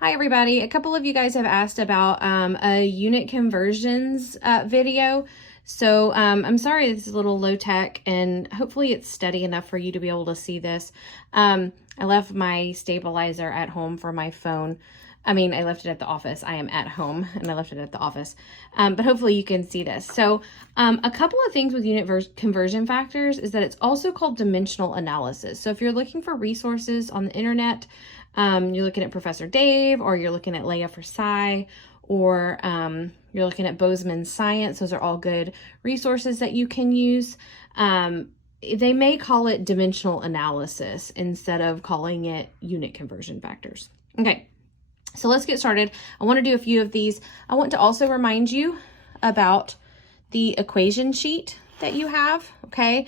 Hi everybody. A couple of you guys have asked about a unit conversions video. So I'm sorry this is a little low tech and hopefully it's steady enough for you to be able to see this. I left my stabilizer at home for my phone. I left it at the office. I am at home and I left it at the office. But hopefully you can see this. So a couple of things with unit conversion factors is that it's also called dimensional analysis. So if you're looking for resources on the internet, you're looking at Professor Dave, or you're looking at Leah Forsai, or you're looking at Bozeman Science. Those are all good resources that you can use. They may call it dimensional analysis instead of calling it unit conversion factors. Okay, so let's get started. I want to do a few of these. I want to also remind you about the equation sheet that you have, okay?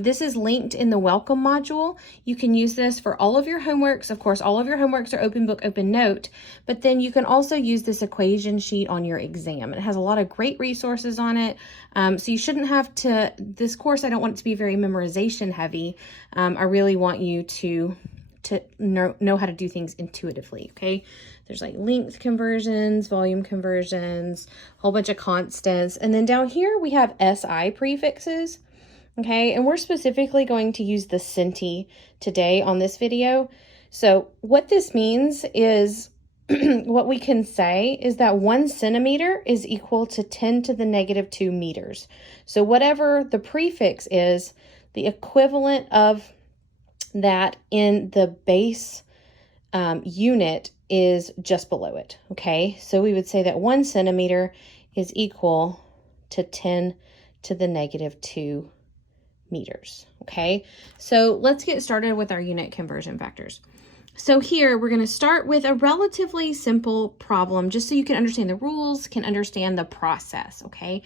This is linked in the welcome module. You can use this for all of your homeworks. Of course, all of your homeworks are open book, open note, but then you can also use this equation sheet on your exam. It has a lot of great resources on it. So you shouldn't have to, this course, I don't want it to be very memorization heavy. I really want you to know how to do things intuitively, okay? There's like length conversions, volume conversions, a whole bunch of constants. And then down here we have SI prefixes, okay? And we're specifically going to use the centi today on this video. So what this means is, what we can say is that 1 centimeter is equal to 10 to the negative 2 meters. So whatever the prefix is, the equivalent of that in the base unit is just below it, okay? So we would say that 1 centimeter is equal to 10 to the negative 2 meters, okay? So let's get started with our unit conversion factors. So here we're going to start with a relatively simple problem just so you can understand the rules, can understand the process, okay?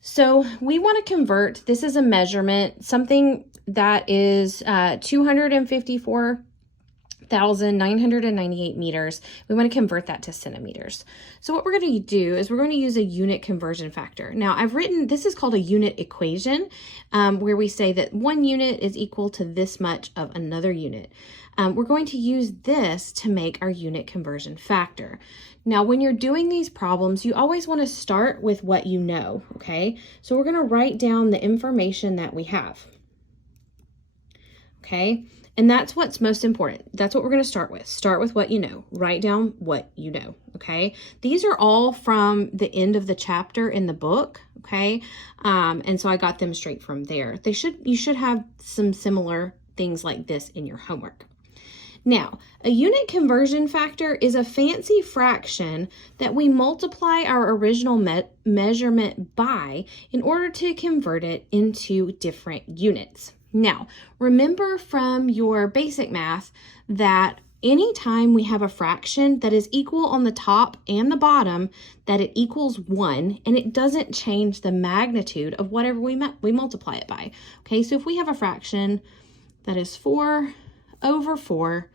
So we want to convert, this is a measurement, something that is 254,998 meters. We want to convert that to centimeters. So what we're going to do is we're going to use a unit conversion factor. Now I've written, this is called a unit equation, where we say that 1 unit is equal to this much of another unit. We're going to use this to make our unit conversion factor. Now, when you're doing these problems, you always want to start with what you know, okay? So we're going to write down the information that we have, okay? And that's what's most important. That's what we're going to start with. Start with what you know. Write down what you know, okay? These are all from the end of the chapter in the book, okay? And so I got them straight from there. You should have some similar things like this in your homework. Now, a unit conversion factor is a fancy fraction that we multiply our original measurement by in order to convert it into different units. Now, remember from your basic math that anytime we have a fraction that is equal on the top and the bottom, that it equals 1, and it doesn't change the magnitude of whatever we multiply it by. Okay, so if we have a fraction that is 4 over 4,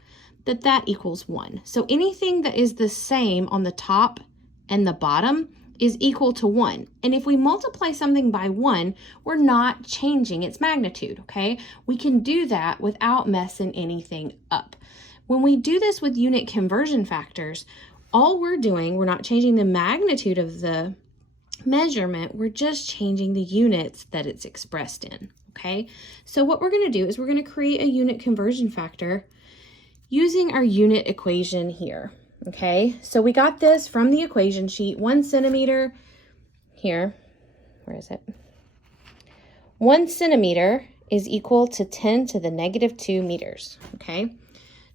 that equals 1. So anything that is the same on the top and the bottom is equal to 1. And if we multiply something by 1, we're not changing its magnitude, okay? We can do that without messing anything up. When we do this with unit conversion factors, all we're doing, we're not changing the magnitude of the measurement, we're just changing the units that it's expressed in, okay? So what we're going to do is we're going to create a unit conversion factor using our unit equation here, okay? So we got this from the equation sheet. 1 centimeter, here, where is it? 1 centimeter is equal to 10 to the negative 2 meters, okay?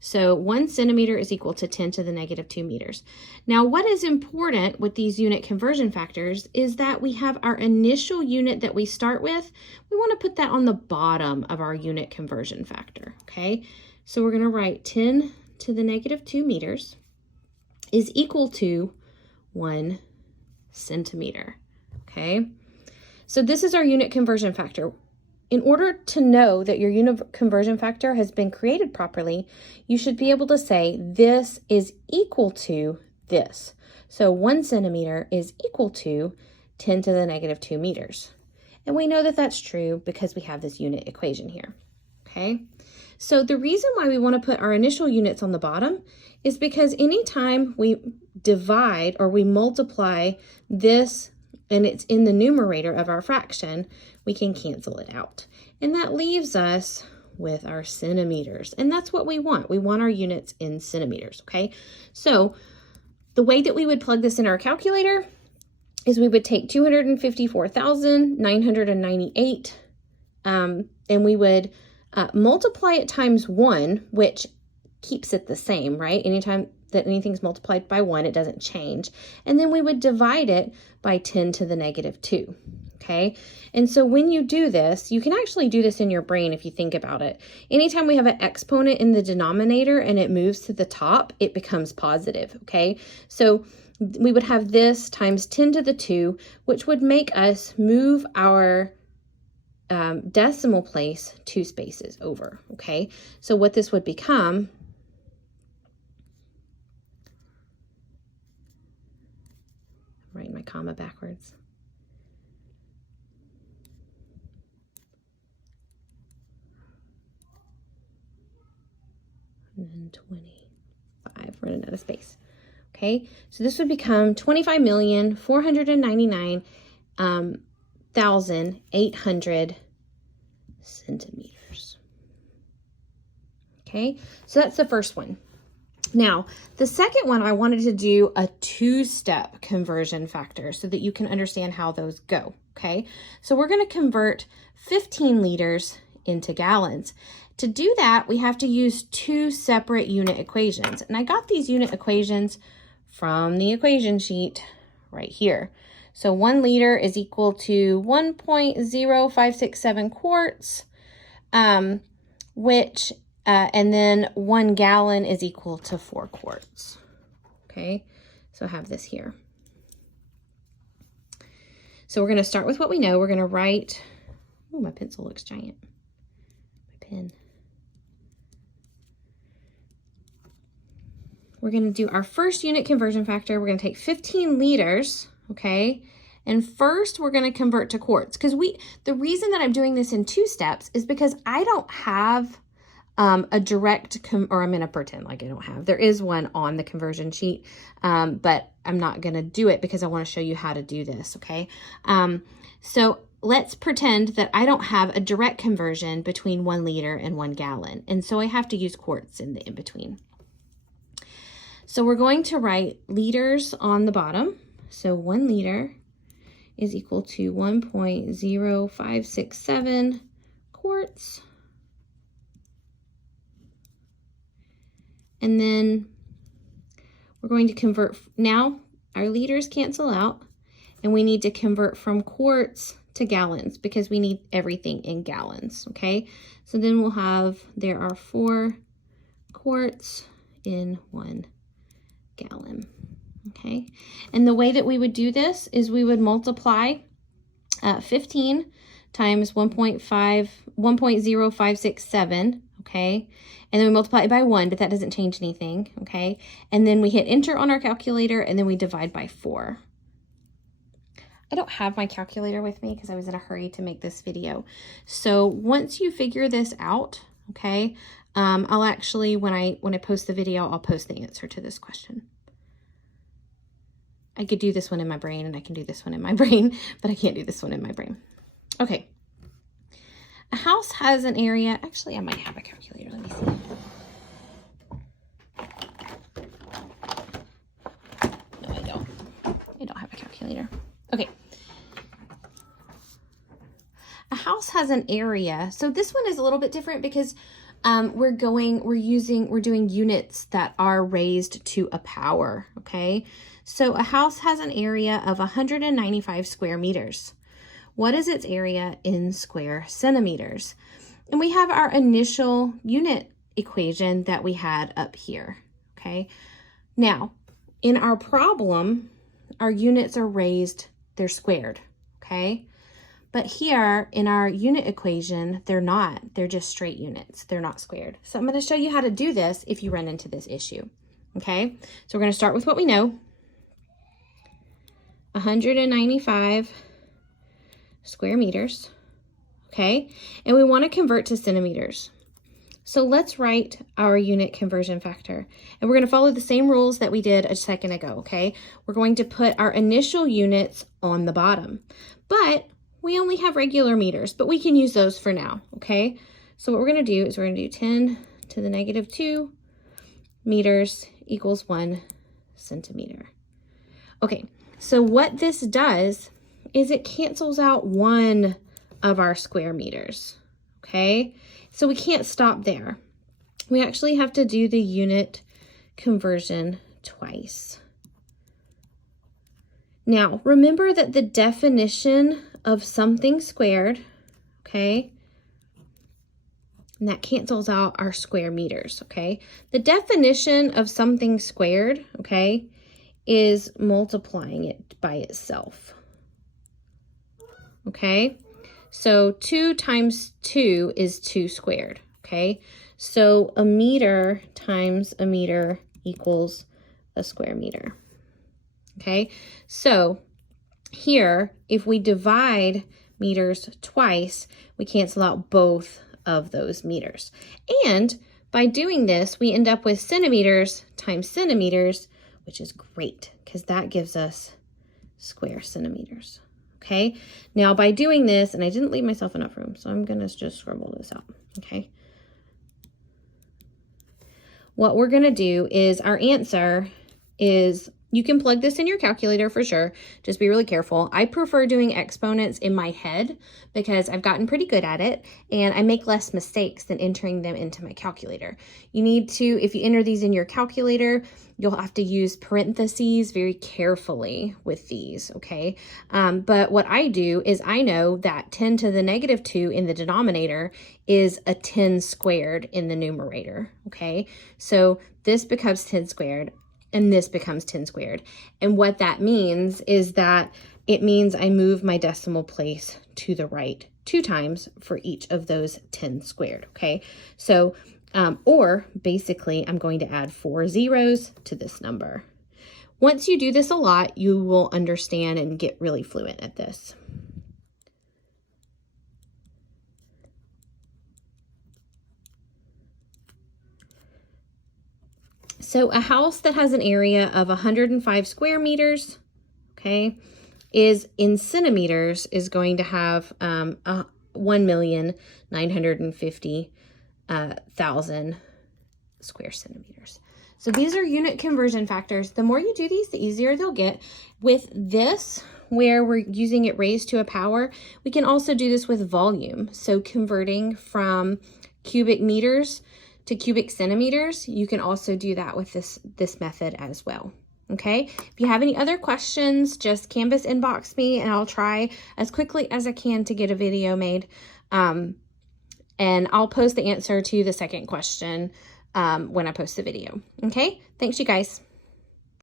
So 1 centimeter is equal to 10 to the negative 2 meters. Now, what is important with these unit conversion factors is that we have our initial unit that we start with. We want to put that on the bottom of our unit conversion factor, okay? So we're going to write 10 to the negative 2 meters is equal to 1 centimeter, okay? So this is our unit conversion factor. In order to know that your unit conversion factor has been created properly, you should be able to say this is equal to this. So 1 centimeter is equal to 10 to the negative 2 meters. And we know that that's true because we have this unit equation here, okay? So the reason why we want to put our initial units on the bottom is because anytime we divide or we multiply this and it's in the numerator of our fraction, we can cancel it out. And that leaves us with our centimeters. And that's what we want. We want our units in centimeters, okay? So the way that we would plug this in our calculator is we would take 254,998 and we would multiply it times 1, which keeps it the same, right? Anytime that anything's multiplied by 1, it doesn't change. And then we would divide it by 10 to the negative 2, okay? And so when you do this, you can actually do this in your brain if you think about it. Anytime we have an exponent in the denominator and it moves to the top, it becomes positive, okay? So we would have this times 10 to the 2, which would make us move our decimal place 2 spaces over, okay? So what this would become I'm writing my comma backwards. And then 25, running out of space. Okay, so this would become 25,499,800 centimeters. Okay, so that's the first one. Now, the second one, I wanted to do a 2-step conversion factor so that you can understand how those go, okay? So we're going to convert 15 liters into gallons. To do that, we have to use 2 separate unit equations. And I got these unit equations from the equation sheet right here. So 1 liter is equal to 1.0567 quarts, and then 1 gallon is equal to 4 quarts. Okay, so I have this here. So we're going to start with what we know. We're going to write, oh, my pencil looks giant. My pen. We're going to do our first unit conversion factor. We're going to take 15 liters, okay? And first we're going to convert to quarts, because the reason that I'm doing this in 2 steps is because I don't have a direct, or I'm going to pretend like I don't have. There is one on the conversion sheet, but I'm not going to do it because I want to show you how to do this, okay? So let's pretend that I don't have a direct conversion between 1 liter and 1 gallon, and so I have to use quarts in the in-between. So we're going to write liters on the bottom. So 1 liter is equal to 1.0567 quarts. And then we're going to convert. Now our liters cancel out and we need to convert from quarts to gallons because we need everything in gallons, okay? So then we'll have, there are 4 quarts in 1 gallon, okay? And the way that we would do this is we would multiply 15 times 1.0567, okay? And then we multiply it by 1, but that doesn't change anything, okay? And then we hit enter on our calculator, and then we divide by 4. I don't have my calculator with me because I was in a hurry to make this video. So once you figure this out, okay, I'll actually, when I post the video, I'll post the answer to this question. I could do this one in my brain, and I can do this one in my brain, but I can't do this one in my brain. Okay. A house has an area, actually I might have a calculator, let me see. No, I don't have a calculator. Okay. A house has an area, so this one is a little bit different because we're doing units that are raised to a power, okay? So a house has an area of 195 square meters. What is its area in square centimeters? And we have our initial unit equation that we had up here, okay? Now, in our problem, our units are raised, they're squared, okay? But here in our unit equation, they're not, they're just straight units. They're not squared. So I'm going to show you how to do this if you run into this issue, okay? So we're going to start with what we know. 195 square meters, okay? And we want to convert to centimeters. So let's write our unit conversion factor. And we're going to follow the same rules that we did a second ago, okay? We're going to put our initial units on the bottom. But we only have regular meters, but we can use those for now, okay? So what we're going to do is we're going to do 10 to the negative 2 meters equals 1 centimeter. Okay, so what this does is it cancels out one of our square meters, okay? So we can't stop there. We actually have to do the unit conversion twice. Now, remember that the definition of something squared, okay, and that cancels out our square meters, okay? The definition of something squared, okay, is multiplying it by itself, okay? So 2 times 2 is 2 squared, okay? So a meter times a meter equals a square meter, okay? So here, if we divide meters twice, we cancel out both of those meters. And by doing this, we end up with centimeters times centimeters, which is great because that gives us square centimeters. Okay, now by doing this, and I didn't leave myself enough room, so I'm gonna just scribble this out, okay? What we're gonna do is our answer is, you can plug this in your calculator for sure, just be really careful. I prefer doing exponents in my head because I've gotten pretty good at it and I make less mistakes than entering them into my calculator. You need to, if you enter these in your calculator, you'll have to use parentheses very carefully with these, okay? But what I do is I know that 10 to the negative 2 in the denominator is a 10 squared in the numerator, okay? So this becomes 10 squared. And this becomes 10 squared. And what that means is that it means I move my decimal place to the right 2 times for each of those 10 squared, okay? So, or basically I'm going to add 4 zeros to this number. Once you do this a lot, you will understand and get really fluent at this. So a house that has an area of 105 square meters, okay, is in centimeters is going to have 1,950,000 square centimeters. So these are unit conversion factors. The more you do these, the easier they'll get. With this, where we're using it raised to a power, we can also do this with volume. So converting from cubic meters to cubic centimeters, you can also do that with this method as well. Okay, if you have any other questions, just Canvas inbox me and I'll try as quickly as I can to get a video made. And I'll post the answer to the second question when I post the video. Okay, thanks you guys.